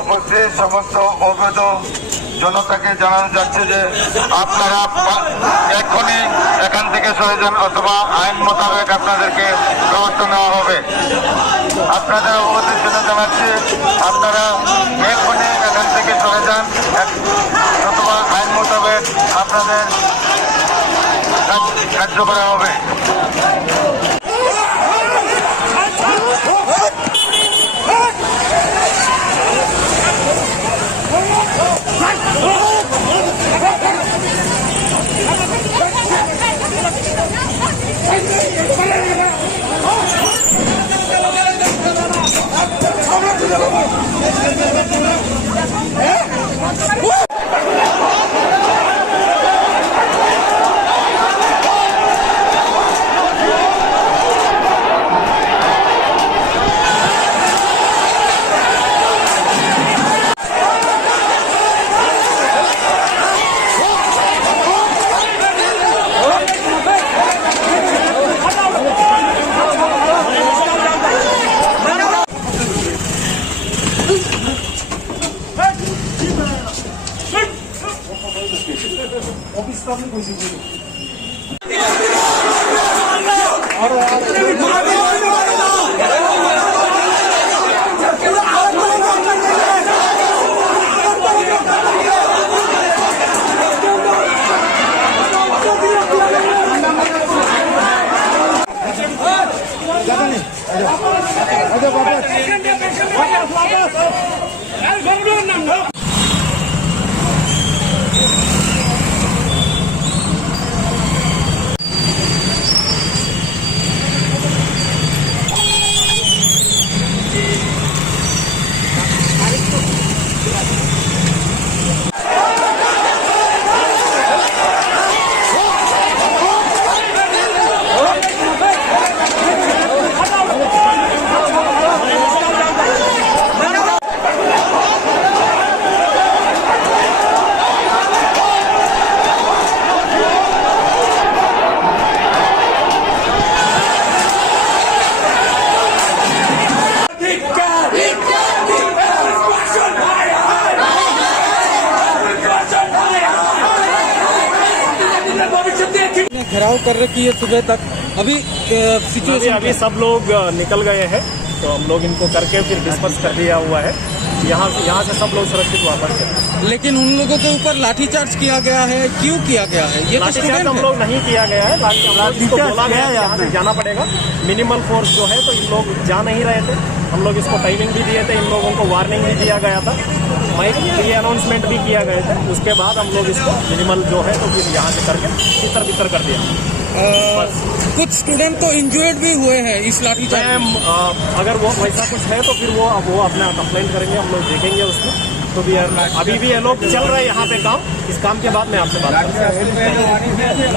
উপস্থিত সমস্ত অবৈধ জনতাকে জানানো যাচ্ছে যে আপনারা এক্ষুনি এখান থেকে সরে যান, অথবা আইন মোতাবেক আপনাদেরকে ব্যবস্থা নেওয়া হবে। আপনাদের অবগতির জন্য জানাচ্ছি, আপনারা এক্ষুনি এখান থেকে সরে যান, অথবা আইন মোতাবেক আপনাদের কার্য করা হবে। घेराव कर रखी है सुबह तक। अभी सिचुएशन अभी सब लोग निकल गए हैं, तो हम लोग इनको करके फिर डिस्पर्स कर दिया हुआ है। यहाँ से सब लोग सुरक्षित वापस चले। लेकिन उन लोगों के ऊपर लाठीचार्ज किया गया है, क्यों किया गया है? ये लाठीचार्ज हम लोग नहीं किया गया है, इसको बोला गया है यहाँ से जाना पड़ेगा। मिनिमल फोर्स जो है, तो इन लोग जा नहीं रहे थे। हम लोग इसको टाइमिंग भी दिए थे, इन लोगों को वार्निंग भी दिया गया था, माइक ये अनाउंसमेंट भी किया गया था। उसके बाद हम लोग इसको मिनिमल जो है तो फिर यहाँ से करके तितर बितर कर दिया। कुछ स्टूडेंट तो इंजर्ड भी हुए हैं इस लाठीचार्ज। अगर वो वैसा कुछ है तो फिर वो अपना कंप्लेंट करेंगे, हम लोग देखेंगे उसमें। तो भी अभी भी ये लोग चल रहे हैं यहाँ पे काम। इस काम के बाद मैं आपसे बात करूँगा।